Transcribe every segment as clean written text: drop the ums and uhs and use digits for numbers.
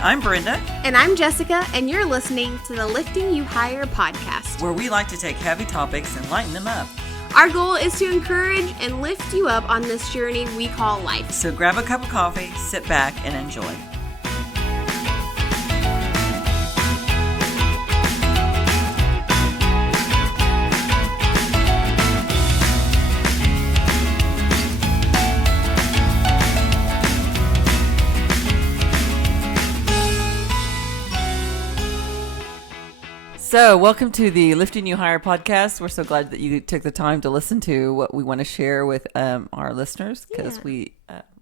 I'm Brenda. And I'm Jessica, and you're listening to the Lifting You Higher podcast, where we like to take heavy topics and lighten them up. Our goal is to encourage and lift you up on this journey we call life. So grab a cup of coffee, sit back, and enjoy. So, welcome to the Lifting You Higher podcast. We're so glad that you took the time to listen to what we want to share with our listeners, because we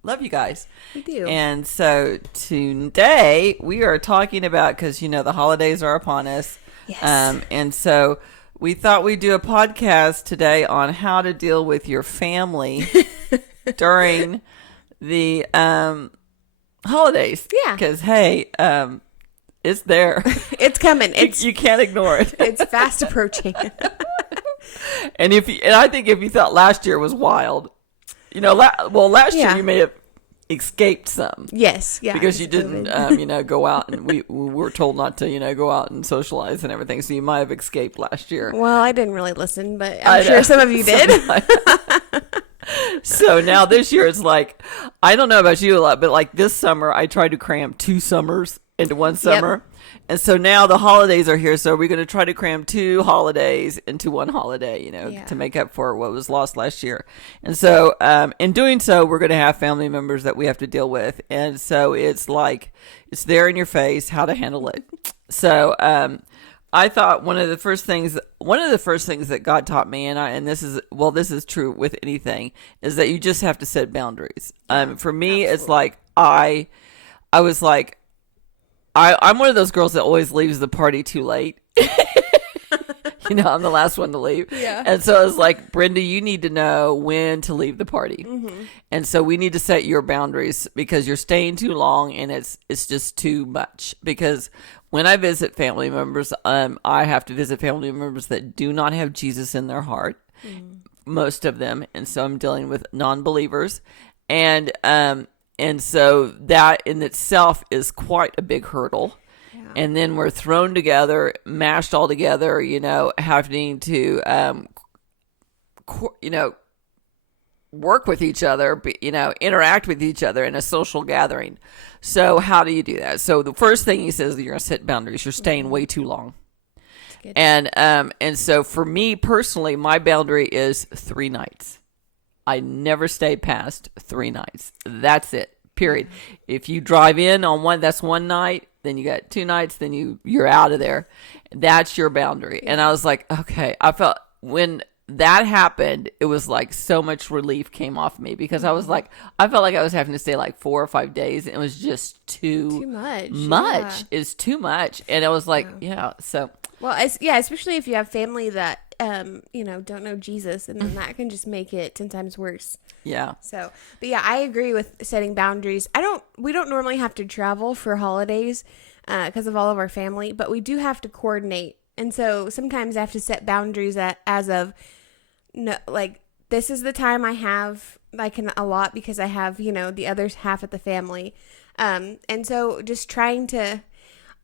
love you guys. We do. And so today we are talking about, because you know the holidays are upon us. Yes. And so we thought we'd do a podcast today on how to deal with your family during the holidays. Yeah. Because, hey, it's there. It's coming. You can't ignore it. It's fast approaching. And I think if you thought last year was wild, you know, last year you may have escaped some. Yes, yeah. Because you didn't, go out, and we were told not to, go out and socialize and everything. So you might have escaped last year. Well, I didn't really listen, but I'm sure some of you did. So now this year it's like, I don't know about you a lot, but like this summer I tried to cram 2 summers into one summer. Yep. And so now the holidays are here. So we're going to try to cram 2 holidays into one holiday, to make up for what was lost last year. And so in doing so, we're going to have family members that we have to deal with. And so it's like, it's there in your face how to handle it. So I thought one of the first things that God taught me, and this is true with anything, is that you just have to set boundaries. For me, Absolutely. It's like I was like, I'm one of those girls that always leaves the party too late. I'm the last one to leave. Yeah. And so it's like, Brenda, you need to know when to leave the party. Mm-hmm. And so we need to set your boundaries, because you're staying too long and it's just too much. Because when I visit family members, I have to visit family members that do not have Jesus in their heart, most of them. And so I'm dealing with non-believers. And so that in itself is quite a big hurdle. Yeah. And then we're thrown together, mashed all together, having to, work with each other, interact with each other in a social gathering. So how do you do that? So the first thing he says is you're going to set boundaries. You're staying way too long. And so for me personally, my boundary is 3 nights. I never stay past 3 nights. That's it. Period. If you drive in on one, that's 1 night. Then you got 2 nights. Then you're out of there. That's your boundary. And I was like, okay. I felt when that happened, it was like so much relief came off me, because I was like, I felt like I was having to stay like 4 or 5 days. And it was just too much. Yeah. It's too much. And I was like, so. Well, especially if you have family that, don't know Jesus, and then that can just make it 10 times worse. Yeah. So, but yeah, I agree with setting boundaries. We don't normally have to travel for holidays, because of all of our family, but we do have to coordinate. And so sometimes I have to set boundaries as of, no, like, this is the time I can allot, because I have, the other half of the family. And so just trying to,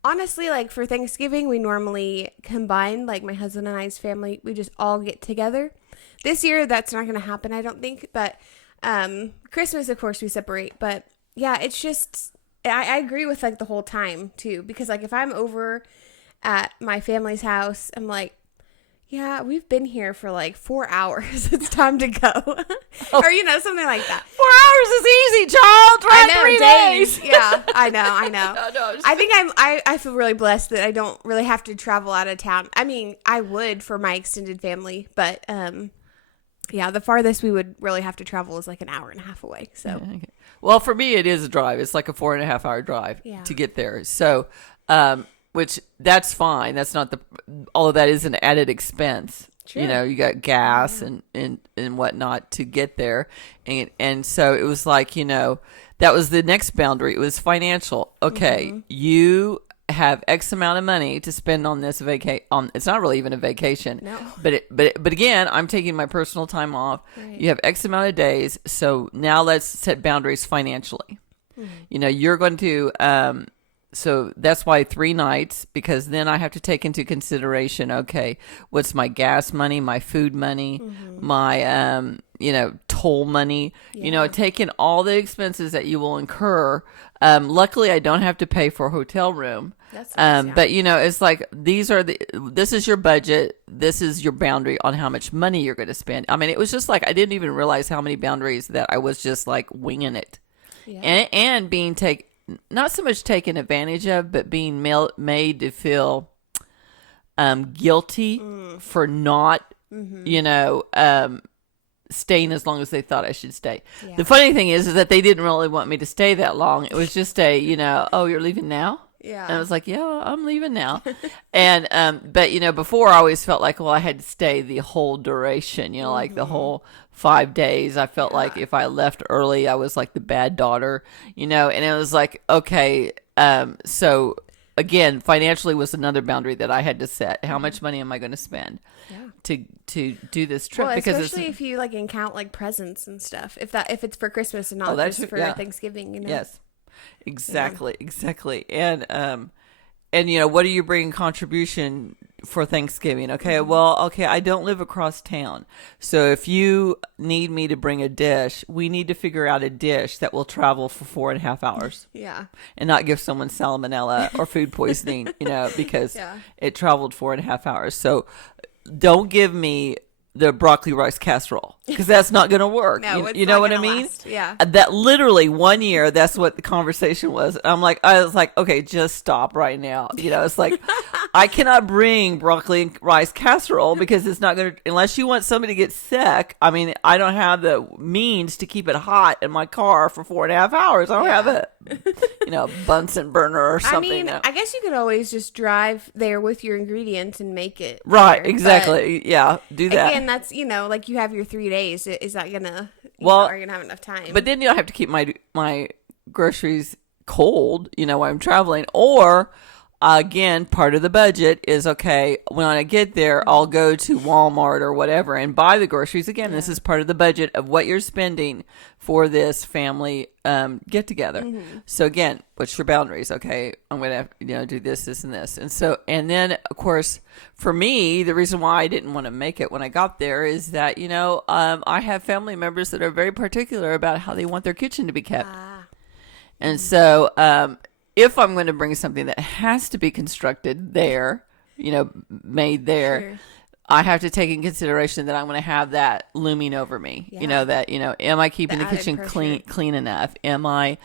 honestly, like for Thanksgiving, we normally combine, like my husband and I's family, we just all get together. This year, that's not going to happen, I don't think. But Christmas, of course, we separate. But yeah, it's just, I agree with like the whole time too. Because like if I'm over at my family's house, I'm like, yeah, we've been here for like 4 hours. It's time to go. Or, something like that. 4 hours is easy, child. Try I know, 3 days. Yeah, I know. No, I think I feel really blessed that I don't really have to travel out of town. I mean, I would for my extended family, but the farthest we would really have to travel is like an hour and a half away. So, okay. Well, for me, it is a drive. It's like a 4.5 hour drive to get there. So, which that's fine. That's not all of that is an added expense. Sure. You got gas and whatnot to get there. And so it was like, that was the next boundary. It was financial. Okay. You have X amount of money to spend on this vacation. It's not really even a vacation. No. But again, I'm taking my personal time off. Right. You have X amount of days. So now let's set boundaries financially. Mm-hmm. You're going to, so that's why 3 nights, because then I have to take into consideration, okay, what's my gas money, my food money, my, toll money, taking all the expenses that you will incur. Luckily I don't have to pay for a hotel room. That's nice, yeah. But it's like, this is your budget. This is your boundary on how much money you're going to spend. I mean, it was just like, I didn't even realize how many boundaries that I was just like winging it. Yeah. And being not so much taken advantage of, but being made to feel guilty for not, staying as long as they thought I should stay. Yeah. The funny thing is that they didn't really want me to stay that long. It was just oh, you're leaving now? Yeah. And I was like, yeah, I'm leaving now. And, but, before I always felt like, well, I had to stay the whole duration, like the whole 5 days. I felt like if I left early, I was like the bad daughter, and it was like, okay. So again, financially was another boundary that I had to set. How much money am I going to spend to do this trip? Well, because especially if you like count like presents and stuff, if it's for Christmas and not just for Thanksgiving, Yes. Exactly. And what do you bring contribution for Thanksgiving? Okay, I don't live across town. So if you need me to bring a dish, we need to figure out a dish that will travel for 4.5 hours. Yeah. And not give someone salmonella or food poisoning, because it traveled 4.5 hours. So don't give me the broccoli rice casserole, because that's not going to work. No, you know what I mean? Last. Yeah. That literally 1 year, that's what the conversation was. I was like, okay, just stop right now. It's like, I cannot bring broccoli and rice casserole because it's not going to, unless you want somebody to get sick. I mean, I don't have the means to keep it hot in my car for 4.5 hours. I don't have a, Bunsen burner or something. I mean, I guess you could always just drive there with your ingredients and make it. Right. There, exactly. Yeah. Do that. Again, that's, like you have your 3 days. Is that gonna, are you gonna have enough time? But then you don't have to keep my groceries cold, while I'm traveling. Or, again, part of the budget is, okay, when I get there, I'll go to Walmart or whatever and buy the groceries. Again, this is part of the budget of what you're spending for this family get together. So again, what's your boundaries? Okay, I'm going to do this, and this. And then, of course, for me, the reason why I didn't want to make it when I got there is that, I have family members that are very particular about how they want their kitchen to be kept. And so, if I'm going to bring something that has to be constructed there, made there, Sure. I have to take in consideration that I'm going to have that looming over me. Yeah. Am I keeping the kitchen pressure. clean enough? Am I,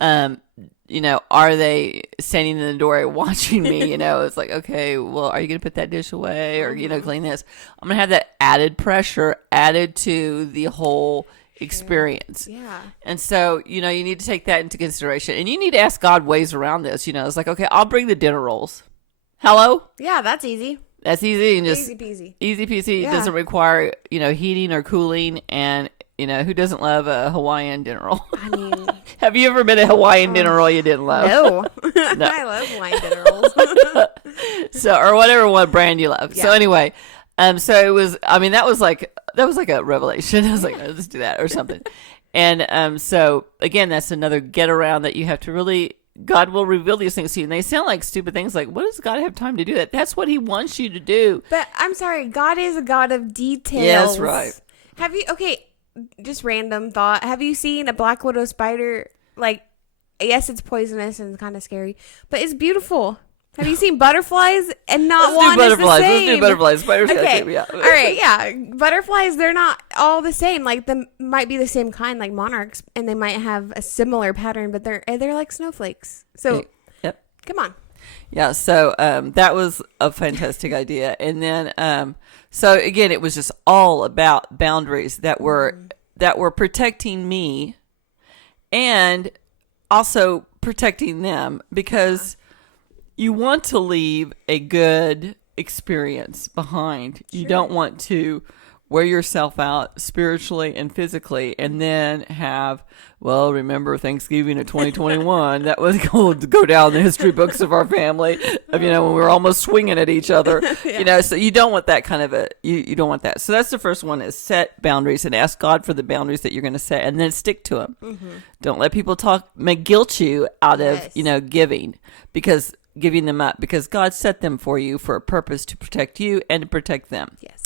are they standing in the doorway watching me? It's like, okay, well, are you going to put that dish away or, clean this? I'm going to have that added pressure added to the whole experience. Yeah. And so, you need to take that into consideration, and you need to ask God ways around this. It's like, okay, I'll bring the dinner rolls. Hello? Yeah, that's easy. That's easy and just Easy peasy. Easy peasy. Yeah. It doesn't require, heating or cooling. And, who doesn't love a Hawaiian dinner roll? I mean, Have you ever been a Hawaiian dinner roll you didn't love? no. No. I love wine dinner rolls. So, or whatever one brand you love. Yeah. So anyway, so it was, that was like a revelation. I was like, oh, let's do that or something. And, so again, that's another get around that you have to really, God will reveal these things to you. And they sound like stupid things. Like, what does God have time to do that? That's what he wants you to do. But I'm sorry, God is a God of details. Yes, right. Have you, just random thought. Have you seen a black widow spider? Like, yes, it's poisonous and kind of scary, but it's beautiful. Have you seen butterflies? And not one is the same. Let's do butterflies. Spiders Okay. yeah. All right. Yeah. Butterflies, they're not all the same. Like, they might be the same kind, like monarchs, and they might have a similar pattern, but they're like snowflakes. So, Yep. come on. Yeah. So that was a fantastic idea. And then, so again, it was just all about boundaries that were protecting me and also protecting them, because you want to leave a good experience behind. You don't want to wear yourself out spiritually and physically, and then remember Thanksgiving of 2021, that was going to go down the history books of our family of, when we were almost swinging at each other, so you don't want that kind of you don't want that. So that's the first one, is set boundaries and ask God for the boundaries that you're going to set, and then stick to them. Don't let people guilt you out of, giving them up, because God set them for you for a purpose, to protect you and to protect them. Yes.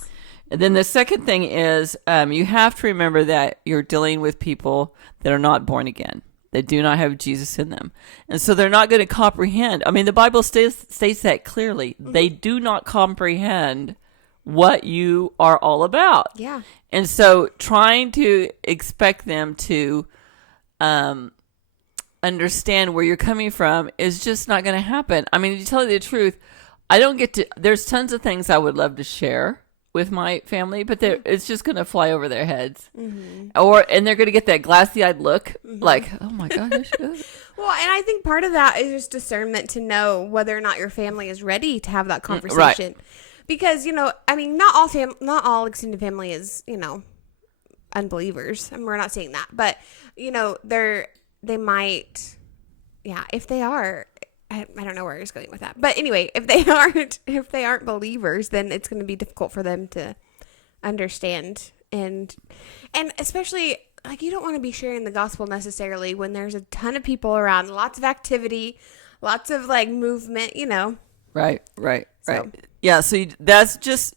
And then the second thing is, you have to remember that you're dealing with people that are not born again, that do not have Jesus in them. And so they're not going to comprehend. I mean, the Bible states that clearly. They do not comprehend what you are all about. Yeah. And so trying to expect them to understand where you're coming from is just not going to happen. I mean, to tell you the truth, there's tons of things I would love to share with my family, but it's just going to fly over their heads. And they're going to get that glassy-eyed look, like, oh my gosh. Well, and I think part of that is just discernment to know whether or not your family is ready to have that conversation. Right. Because, I mean, not all extended family is, unbelievers. I mean, we're not saying that, but, they might, if they are, I don't know where he's going with that. But anyway, if they aren't believers, then it's going to be difficult for them to understand. And especially, like, you don't want to be sharing the gospel necessarily when there's a ton of people around, lots of activity, lots of, like, movement, Right. Yeah, so that's just,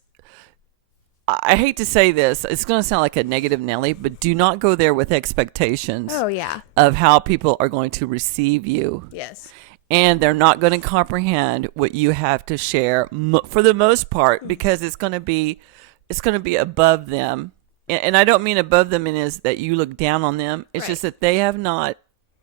I hate to say this, it's going to sound like a negative Nelly, but do not go there with expectations of how people are going to receive you. Yes. And they're not going to comprehend what you have to share for the most part, because it's going to be above them. And I don't mean above them in is that you look down on them. It's just that they have not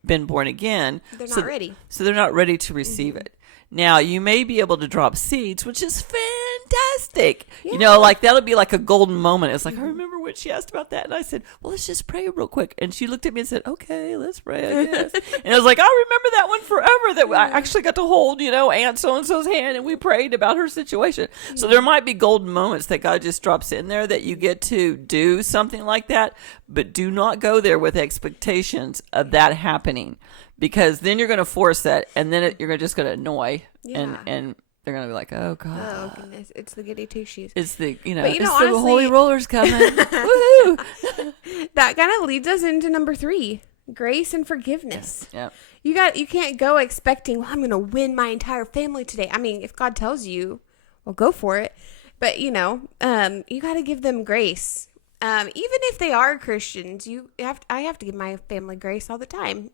been born again. They're not ready. So they're not ready to receive it. Now, you may be able to drop seeds, which is fantastic. Yeah. Like that'll be like a golden moment. It's like, I remember when she asked about that. And I said, well, let's just pray real quick. And she looked at me and said, okay, let's pray, I guess. And I was like, I remember that one forever, that I actually got to hold, Aunt so-and-so's hand, and we prayed about her situation. So there might be golden moments that God just drops in there that you get to do something like that. But do not go there with expectations of that happening, because then you're going to force that, and then you're just going to annoy, and they're going to be like, oh, God. Oh, goodness. It's the goody two-shoes. It's the, honestly, the holy roller's coming. Woohoo! That kind of leads us into number 3, grace and forgiveness. Yeah. You can't go expecting, well, I'm going to win my entire family today. I mean, if God tells you, well, go for it. But, you got to give them grace. Even if they are Christians, I have to give my family grace all the time,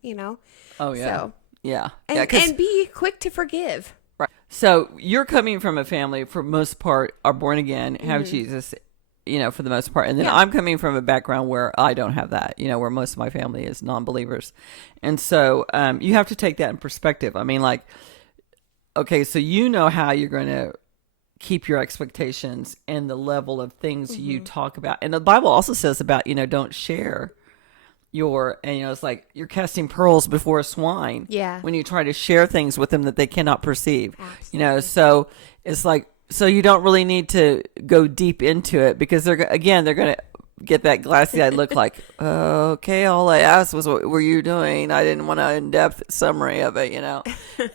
Oh, yeah. So, yeah. And be quick to forgive. Right. So you're coming from a family, for most part, are born again, have Jesus, for the most part. And then I'm coming from a background where I don't have that, where most of my family is non-believers. And so you have to take that in perspective. I mean, like, okay, so how you're going to keep your expectations and the level of things you talk about. And the Bible also says about, don't share it's like you're casting pearls before swine. Yeah. When you try to share things with them that they cannot perceive. Absolutely. So it's like, so you don't really need to go deep into it, because they're going to get that glassy-eyed look like, okay, all I asked was, what were you doing? I didn't want an in-depth summary of it,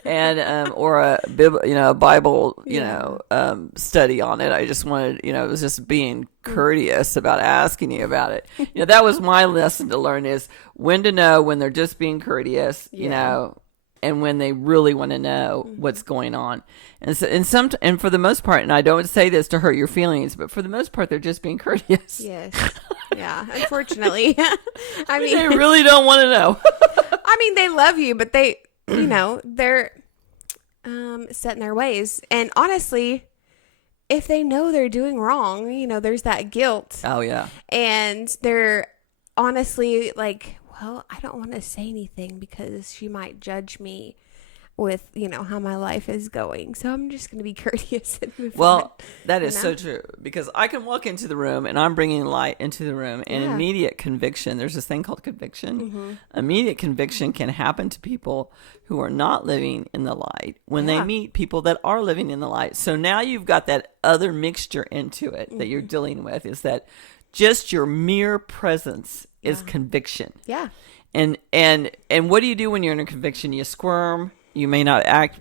and or a Bible, study on it. I just wanted, it was just being courteous about asking you about it. That was my lesson to learn, is when to know when they're just being courteous, and when they really want to know what's going on. And so, and for the most part, and I don't say this to hurt your feelings, but for the most part, they're just being courteous. Yes. Yeah. Unfortunately. I mean, they really don't want to know. I mean, they love you, but they, they're set in their ways. And honestly, if they know they're doing wrong, there's that guilt. Oh, yeah. And they're honestly like, well, I don't want to say anything because she might judge me. with, how my life is going. So I'm just going to be courteous and move on. Well, that is so true, because I can walk into the room and I'm bringing light into the room, and immediate conviction, there's this thing called conviction. Immediate conviction can happen to people who are not living in the light when they meet people that are living in the light. So now you've got that other mixture into it that you're dealing with, is that just your mere presence is conviction. Yeah. And what do you do when you're in a conviction? You squirm. You may not act,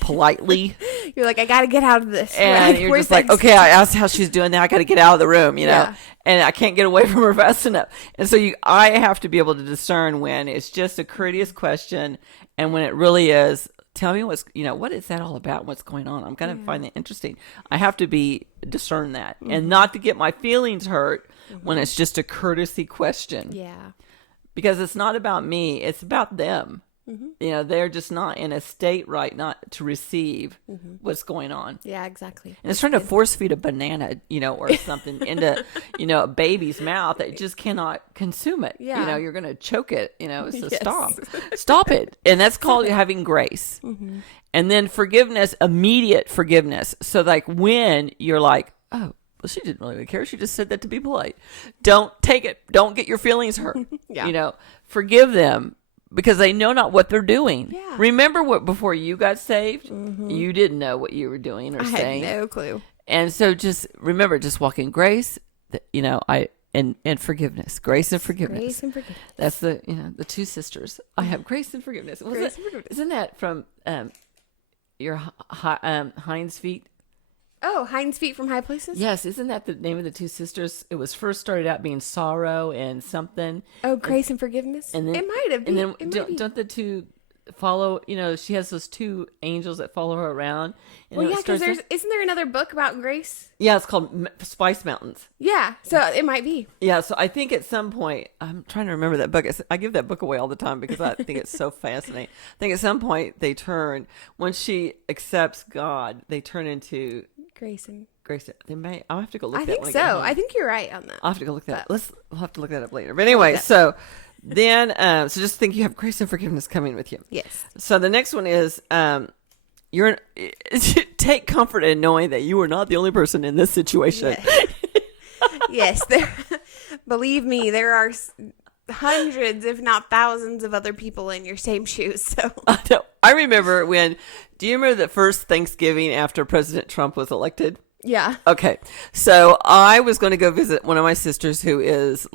politely. You're like, I got to get out of this. And you're just like, okay, I asked how she's doing now. I got to get out of the room, and I can't get away from her fast enough. And so I have to be able to discern when it's just a courteous question and when it really is, tell me what is that all about? What's going on? I'm going to find that interesting. I have to discern that and not to get my feelings hurt when it's just a courtesy question. Yeah. Because it's not about me. It's about them. They're just not in a state not to receive what's going on. Yeah, exactly. And it's trying to force feed a banana, or something into, a baby's mouth that just cannot consume it. Yeah. You're going to choke it, so stop it. And that's called having grace. And then forgiveness, immediate forgiveness. So like when you're like, oh, well, she didn't really care. She just said that to be polite. Don't take it. Don't get your feelings hurt. Forgive them. Because they know not what they're doing. Yeah. Remember before you got saved, you didn't know what you were doing or saying. I had no clue. And so just remember, just walk in grace, and forgiveness. Grace and forgiveness. Grace and forgiveness. That's the two sisters. I have grace and forgiveness. Isn't that from your Hind's Feet? Oh, Hind's Feet from High Places? Yes, isn't that the name of the two sisters? It was first started out being sorrow and something. Oh, grace and forgiveness? And then, it might have been. And then don't the two follow, she has those two angels that follow her around. Well, yeah, because isn't there another book about grace? Yeah, it's called Spice Mountains. Yeah, so it might be. Yeah, so I think at some point, I'm trying to remember that book. I give that book away all the time because I think it's so fascinating. I think at some point once she accepts God, they turn into... Grace. I'll have to go look that up. I think so. I think you're right on that. I'll have to go look that up. We'll have to look that up later. But anyway, so then, so just think you have grace and forgiveness coming with you. Yes. So the next one is, take comfort in knowing that you are not the only person in this situation. Yes. Believe me, there are hundreds, if not thousands, of other people in your same shoes. So I know. I remember do you remember the first Thanksgiving after President Trump was elected? Yeah. Okay. So I was going to go visit one of my sisters who is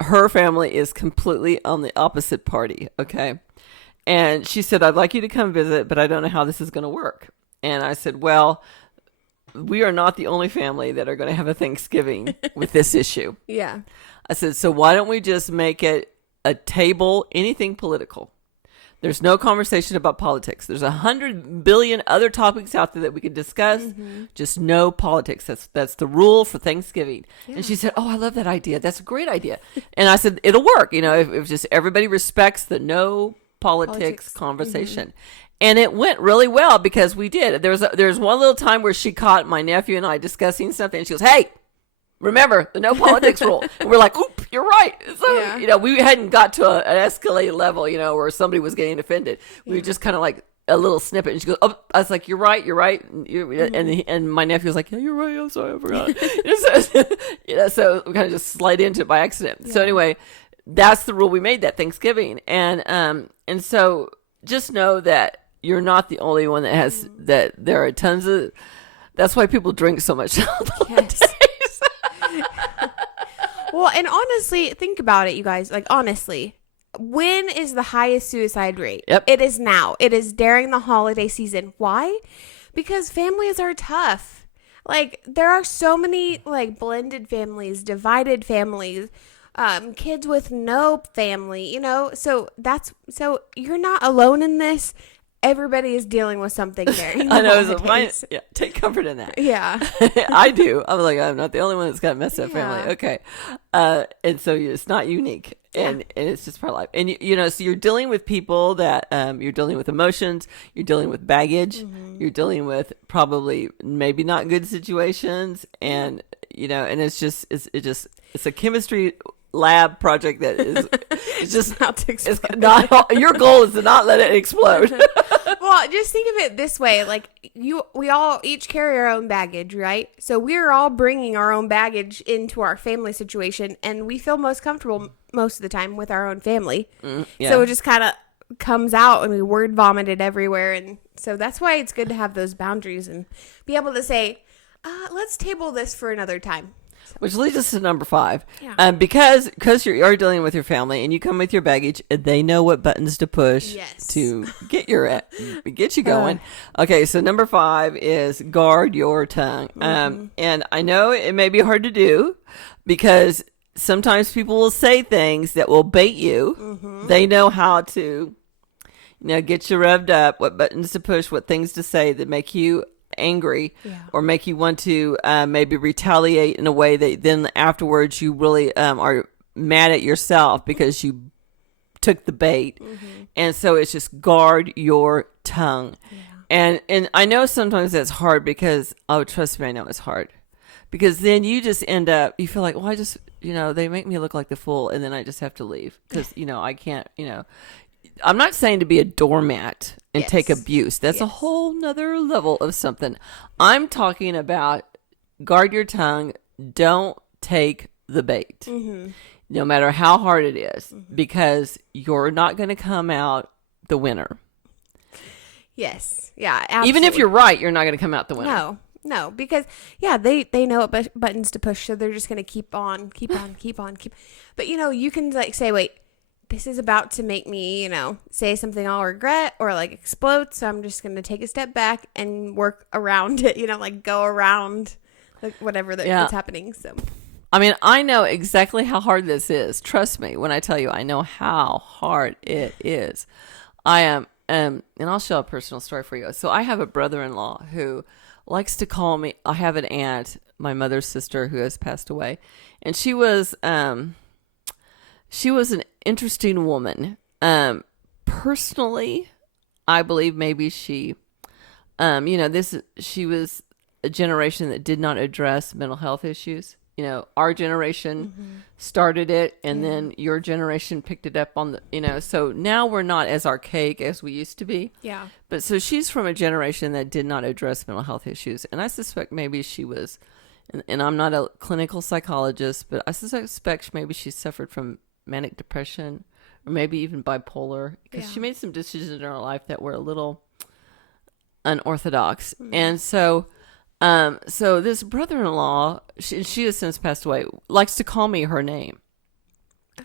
her family is completely on the opposite party. Okay. And she said, I'd like you to come visit, but I don't know how this is going to work. And I said, well, we are not the only family that are going to have a Thanksgiving with this issue. Yeah. I said, so why don't we just make it a table, anything political? There's no conversation about politics. There's 100 billion other topics out there that we could discuss. Just no politics. That's the rule for Thanksgiving. Yeah. And she said, oh, I love that idea. That's a great idea. And I said, it'll work. If just everybody respects the no politics conversation. And it went really well because we did. There's one little time where she caught my nephew and I discussing something, and she goes, hey, remember the no politics rule. And we're like, oop, you're right. So, we hadn't got to an escalated level, where somebody was getting offended. We were just kind of like a little snippet. And she goes, oh, I was like, you're right. And my nephew was like, yeah, you're right. I'm sorry, I forgot. So we kind of just slide into it by accident. Yeah. So anyway, that's the rule we made that Thanksgiving. And so just know that you're not the only one that has that. There are tons of, that's why people drink so much. Yes. Well, and honestly, think about it, you guys. Like, honestly, when is the highest suicide rate? Yep. It is now. It is during the holiday season. Why? Because families are tough. Like, there are so many, blended families, divided families, kids with no family, So you're not alone in this. Everybody is dealing with something there. I know. Take comfort in that. Yeah. I do. I'm like, I'm not the only one that's got a messed up family. Okay. And so it's not unique. And it's just part of life. And, so you're dealing with people that you're dealing with emotions. You're dealing with baggage. Mm-hmm. You're dealing with probably maybe not good situations. And, and it's a chemistry lab project that is it's just Not to it's explode. not your goal is to not let it explode. Well, just think of it this way: like we all each carry our own baggage, right? So we're all bringing our own baggage into our family situation, and we feel most comfortable most of the time with our own family. Yeah. So it just kind of comes out, and we word vomit it everywhere, and so that's why it's good to have those boundaries and be able to say, "Let's table this for another time." Which leads us to number 5. Yeah. Because you're dealing with your family and you come with your baggage, they know what buttons to push Yes. to get you going. Okay, so number 5 is guard your tongue. And I know it may be hard to do because sometimes people will say things that will bait you. They know how to, get you revved up, what buttons to push, what things to say that make you angry or make you want to maybe retaliate in a way that then afterwards you really are mad at yourself because you took the bait. And so it's just guard your tongue. And I know sometimes that's hard because, trust me, I know it's hard because then you just end up, you feel like, well, I just, they make me look like the fool and then I just have to leave because, I can't, I'm not saying to be a doormat and take abuse. That's a whole nother level of something. I'm talking about guard your tongue. Don't take the bait, no matter how hard it is, because you're not going to come out the winner. Yes. Yeah. Absolutely. Even if you're right, you're not going to come out the winner. No, because they know what buttons to push, so they're just going to keep on. But you can say, wait, this is about to make me, say something I'll regret or like explode. So I'm just going to take a step back and work around it, go around like whatever that's happening. So, I mean, I know exactly how hard this is. Trust me when I tell you, I know how hard it is. I am, and I'll share a personal story for you. So I have a brother-in-law who likes to call me. I have an aunt, my mother's sister, who has passed away, and she was an interesting woman. Personally, I believe maybe she, she was a generation that did not address mental health issues. Our generation started it, and then your generation picked it up on the, so now we're not as archaic as we used to be. Yeah. But so she's from a generation that did not address mental health issues. And I suspect maybe she was, and I'm not a clinical psychologist, but I suspect maybe she suffered from manic depression or maybe even bipolar because she made some decisions in her life that were a little unorthodox. And so this brother-in-law, she has since passed away, likes to call me her name.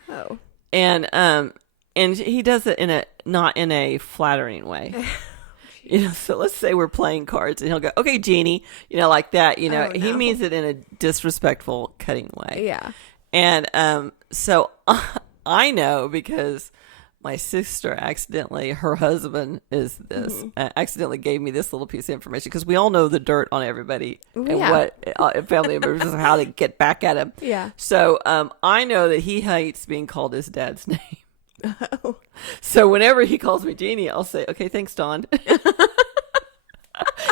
Oh. And he does it not in a flattering way. So let's say we're playing cards and he'll go, "Okay, Jeannie," like that, Oh, no. he means it in a disrespectful, cutting way. Yeah. And so I know because my sister her husband is this, accidentally gave me this little piece of information because we all know the dirt on everybody and what family members and how to get back at him. Yeah. So I know that he hates being called his dad's name. Oh. So whenever he calls me Jeannie, I'll say, "Okay, thanks, Don."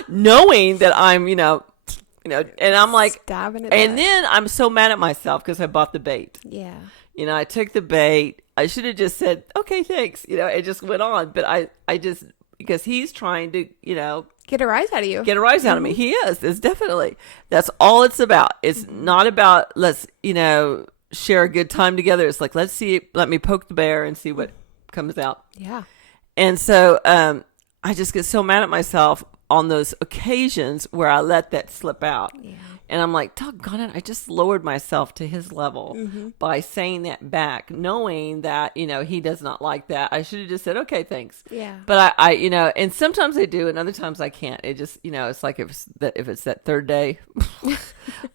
Knowing that I'm, and I'm like, and then I'm so mad at myself because I bought the bait. Yeah. I took the bait. I should have just said, "Okay, thanks." It just went on. But I just, because he's trying to, get a rise out of you. Get a rise out of me. He is. It's definitely. That's all it's about. It's not about, let's, share a good time together. It's like, let me poke the bear and see what comes out. Yeah. And so I just get so mad at myself on those occasions where I let that slip out. Yeah. And I'm like, doggone it, I just lowered myself to his level by saying that back, knowing that, he does not like that. I should have just said, "Okay, thanks." Yeah. But I and sometimes I do, and other times I can't. It just, it's like if it's that third day,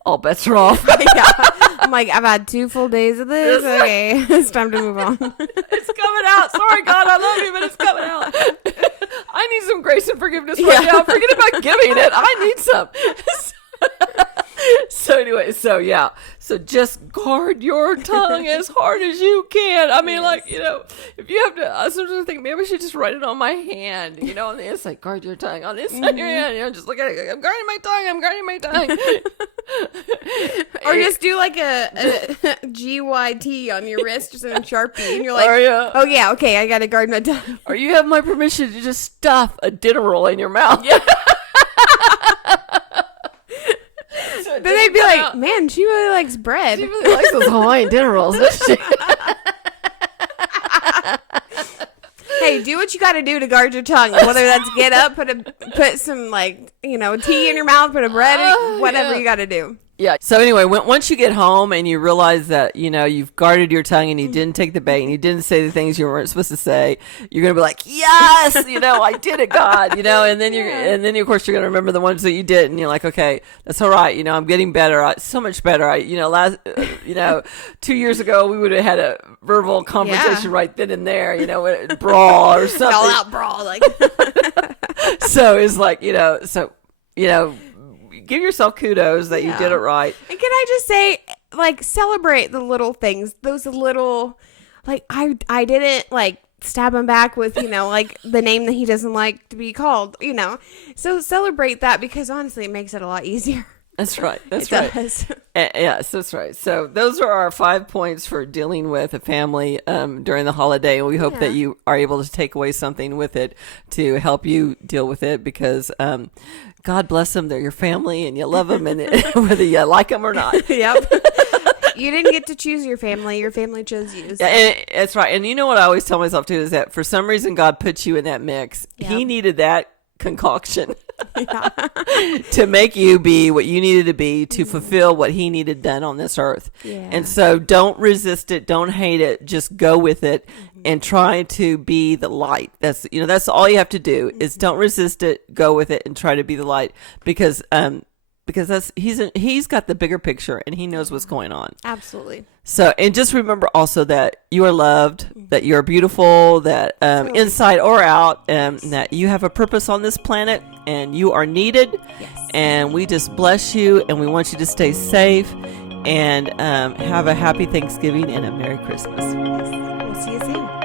all bets are off. Yeah. I'm like, I've had 2 full days of this. Okay, it's time to move on. It's coming out. Sorry, God, I love you, but it's coming out. I need some grace and forgiveness right now. Forget about giving it. I need some. So anyway, So just guard your tongue as hard as you can. I mean, like, if you have to, I sometimes think maybe I should just write it on my hand, on the inside, guard your tongue. On the inside of your hand, just look at it. I'm guarding my tongue. Or just do like a GYT on your wrist, just in a Sharpie, and you're like, oh yeah, okay, I gotta guard my tongue. Or you have my permission to just stuff a dinner roll in your mouth. Yeah. Then they'd be like, man, she really likes bread. She really likes those Hawaiian dinner rolls, doesn't she? Hey, do what you got to do to guard your tongue. Whether that's get up, put some tea in your mouth, put a bread, whatever you got to do. Yeah. So anyway, once you get home and you realize that, you've guarded your tongue and you didn't take the bait and you didn't say the things you weren't supposed to say, you're going to be like, yes, I did it, God, and then of course you're going to remember the ones that you did. And you're like, okay, that's all right. I'm getting better. So much better. 2 years ago, we would have had a verbal confrontation right then and there, brawl or something. All out brawl. Like. So it's like, give yourself kudos that you did it right. And can I just say, celebrate the little things. Those little, I didn't, stab him back with, the name that he doesn't like to be called, So celebrate that because, honestly, it makes it a lot easier. That's right. That's it right. Does. Yes, that's right. So those are our 5 points for dealing with a family during the holiday. And we hope that you are able to take away something with it to help you deal with it because God bless them. They're your family and you love them and whether you like them or not. Yep. You didn't get to choose your family. Your family chose you. So. Yeah, that's right. And you know what I always tell myself too is that for some reason God put you in that mix. Yep. He needed that concoction to make you be what you needed to be to fulfill what he needed done on this earth. Yeah. And so don't resist it. Don't hate it. Just go with it and try to be the light. That's all you have to do is don't resist it. Go with it and try to be the light because he's got the bigger picture and he knows what's going on. Absolutely. So, and just remember also that you are loved, that you're beautiful, that inside or out, that you have a purpose on this planet and you are needed. Yes. And we just bless you and we want you to stay safe and have a happy Thanksgiving and a Merry Christmas. Yes. We'll see you soon.